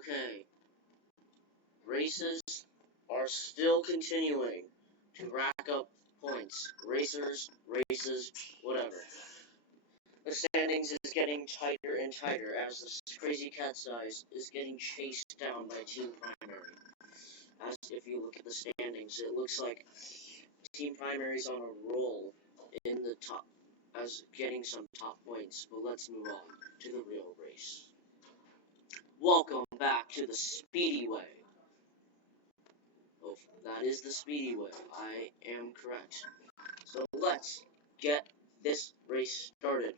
Okay, races are still continuing to rack up points. Races, whatever. The standings is getting tighter and tighter as this crazy cat size is getting chased down by Team Primary. As if you look at the standings, it looks like Team Primary's on a roll in the top, as getting some top points. But let's move on to the real race. Welcome back to the SpeedyWay. Oh, that is the SpeedyWay. I am correct. So let's get this race started.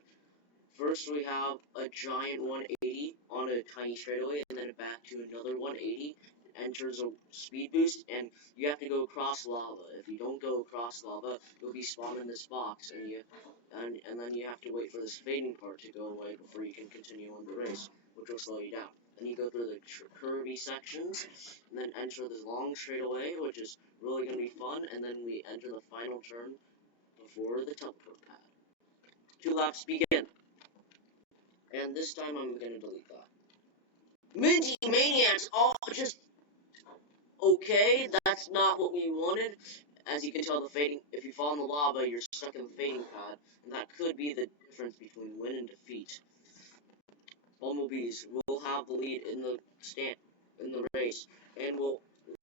First, we have a giant 180 on a tiny straightaway, and then back to another 180. Enters a speed boost, and you have to go across lava. If you don't go across lava, you'll be spawned in this box, and then you have to wait for this fading part to go away before you can continue on the race, which will slow you down. Then you go through the curvy sections, and then enter this long straightaway, which is really going to be fun, and then we enter the final turn before the teleport pad. 2 laps begin. And this time I'm going to delete that. Minty Maniacs, all just okay. That's not what we wanted. As you can tell, the fading. If you fall in the lava, you're stuck in the fading pad, and that could be the difference between win and defeat. Bumblebees will have the lead in the race, and will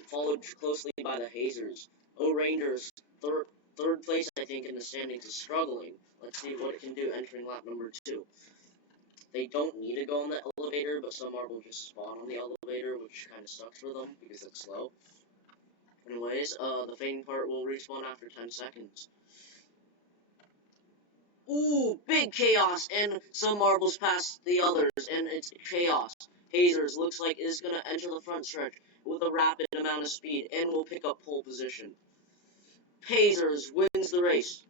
followed closely by the Hazers. O-Rangers, third place, I think, in the standings, is struggling. Let's see what it can do entering lap number 2. They don't need to go on the elevator, but some marbles just spawn on the elevator, which kind of sucks for them because it's slow. Anyways, the fading part will respawn after 10 seconds. Ooh, big chaos, and some marbles pass the others, and it's chaos. Hazers looks like is going to enter the front stretch with a rapid amount of speed, and will pick up pole position. Hazers wins the race.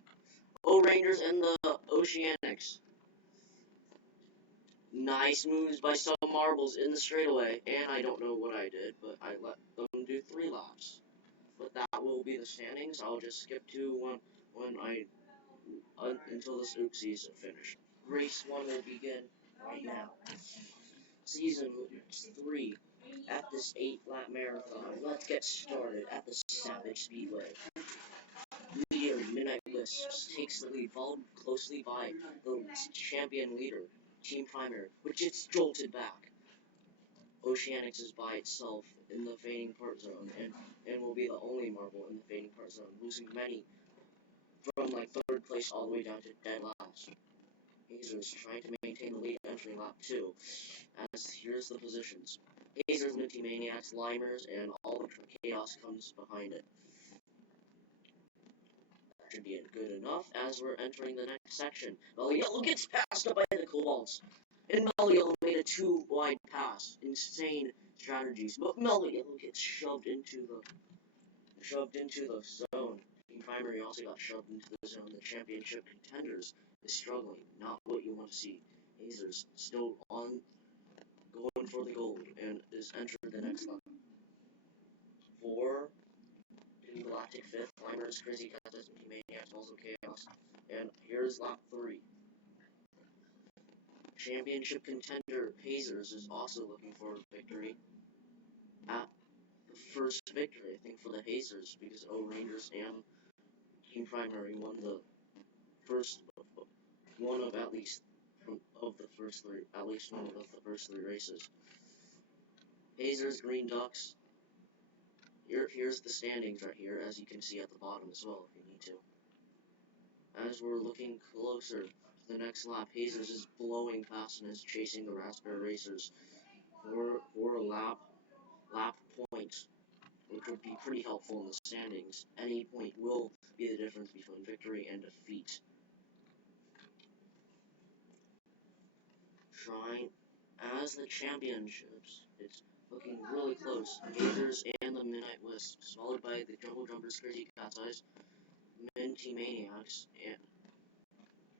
O-Rangers and the Oceanics. Nice moves by some marbles in the straightaway, and I don't know what I did, but I let them do 3 laps. But that will be the standings. I'll just skip to until this oopsies are finished. Race 1 will begin right now. Season 3 at this 8-lap marathon. Let's get started at the Savage Speedway. Leader Midnight Wisps takes the lead, followed closely by the champion leader, Team Primary, which gets jolted back. Oceanics is by itself in the fading part zone, and will be the only marble in the fading part zone, losing many from like 3rd place all the way down to dead last. Hazers trying to maintain the lead entering lap 2, as here's the positions. Hazers, Minty Maniacs, Limers, and all the chaos comes behind it. That should be good enough as we're entering the next section. Mellow Yellow gets passed up by the Cobalts, and Mellow Yellow made a 2-wide pass. Insane strategies, but Mellow Yellow gets shoved into the zone. Team Primary also got shoved into the zone. The championship contenders is struggling. Not what you want to see. Hazers still on, going for the gold, and is entered the next lap. 4 to Galactic 5th. Climbers, Crazy Cats, Team Maniacs, also Chaos. And here's lap 3. Championship contender Hazers is also looking for a victory. At the first victory, I think, for the Hazers, because O-Rangers and Team Primary won the first one of at least of the first 3, at least one of the first 3 races. Hazers, Green Ducks. Here's the standings right here, as you can see at the bottom as well, if you need to. As we're looking closer to the next lap, Hazers is blowing past and is chasing the Raspberry Racers for a lap points, which would be pretty helpful in the standings. Any point will be the difference between victory and defeat. Trying as the championships, it's looking really close. Hazers and the Midnight Wisps, followed by the Jumbo Jumpers, Crazy Cat's Eyes, Minty Maniacs, and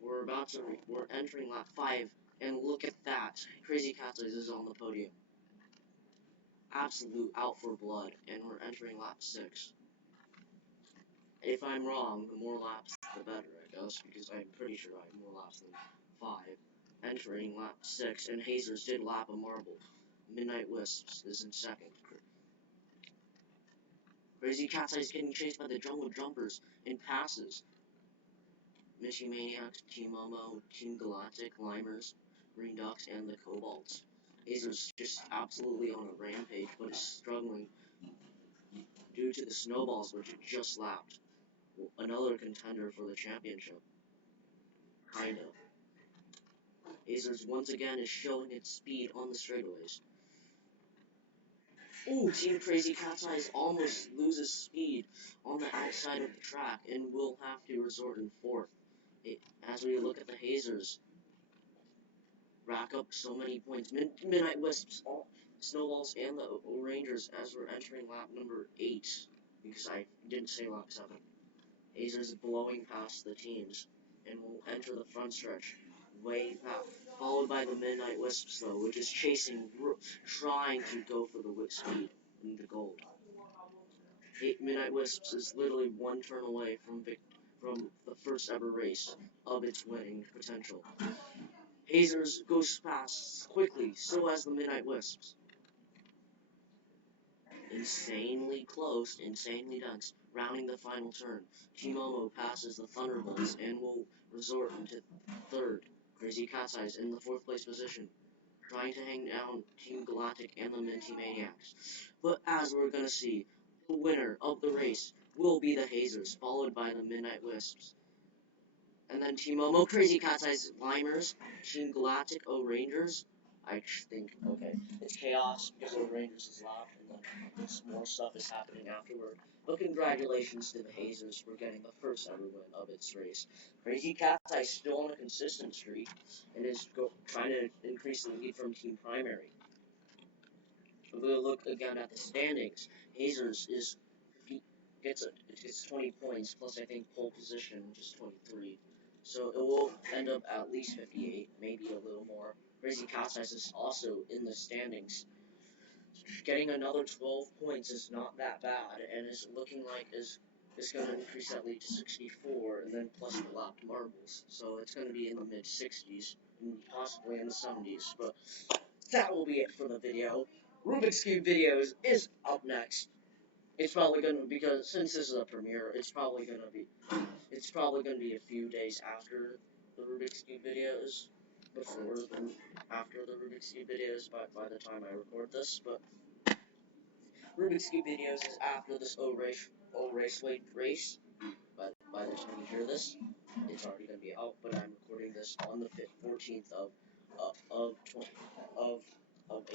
we're entering lap 5, and look at that. Crazy Cat's Eyes is on the podium. Absolute out for blood, and we're entering lap 6. If I'm wrong, the more laps, the better, I guess, because I'm pretty sure I have more laps than 5. Entering lap 6, and Hazers did lap a marble. Midnight Wisps is in second. Crazy Cat's Eye is getting chased by the Jungle Jumpers and passes. Mishy Maniacs, Team Momo, Team Galactic, Limers, Green Ducks, and the Cobalts. Azer's just absolutely on a rampage, but is struggling due to the Snowballs, which it just lapped. Another contender for the championship. Kinda. Azers once again is showing its speed on the straightaways. Ooh, Team Crazy Cat's Eyes almost loses speed on the outside of the track and will have to resort in fourth. As we look at the Hazers, rack up so many points. Midnight Wisps, Snowballs, and the Rangers as we're entering lap number 8, because I didn't say lap 7. Hazers blowing past the teams and will enter the front stretch way back, followed by the Midnight Wisps, though, which is chasing, trying to go for the whip speed and the gold. Midnight Wisps is literally one turn away from the first ever race of its winning potential. Hazers goes past quickly, so has the Midnight Wisps. Insanely close, insanely dense, rounding the final turn. Team Momo passes the Thunderbolts and will resort into third. Crazy Cat's Eyes in the fourth place position, trying to hang down Team Galactic and the Minty Maniacs. But as we're gonna see, the winner of the race will be the Hazers, followed by the Midnight Wisps. And then Team Momo, Crazy Cat's Eyes, Limers, Team Galactic, Rangers. I think, okay, it's chaos because Rangers is locked, and then more stuff is happening afterward. But congratulations to the Hazers for getting the first ever win of its race. Crazy Cat's Eye still on a consistent streak and is trying to increase the lead from Team Primary. If we look again at the standings, Hazers gets 20 points plus I think pole position, which is 23. So it will end up at least 58, maybe a little more. Crazy Cat's Eyes is also in the standings. Getting another 12 points is not that bad, and is looking like it's going to increase that lead to 64, and then plus the lapped marbles. So it's going to be in the mid-60s, and possibly in the 70s. But that will be it for the video. Rubik's Cube videos is up next. It's probably going to, because since this is a premiere, it's probably going to be a few days after the Rubik's Cube videos, before and after the Rubik's Cube videos by the time I record this, but Rubik's Cube videos is after this Raceway race. But by the time you hear this, it's already going to be out. But I'm recording this on the 14th of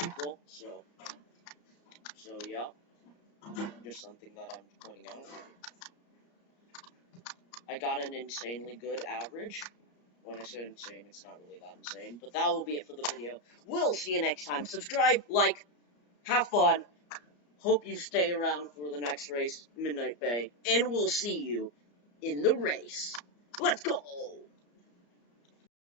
April. So yeah, just something that I'm pointing out. I got an insanely good average. When I said insane, it's not really that insane. But that will be it for the video. We'll see you next time. Subscribe, like, have fun. Hope you stay around for the next race, Midnight Bay, and we'll see you in the race. Let's go!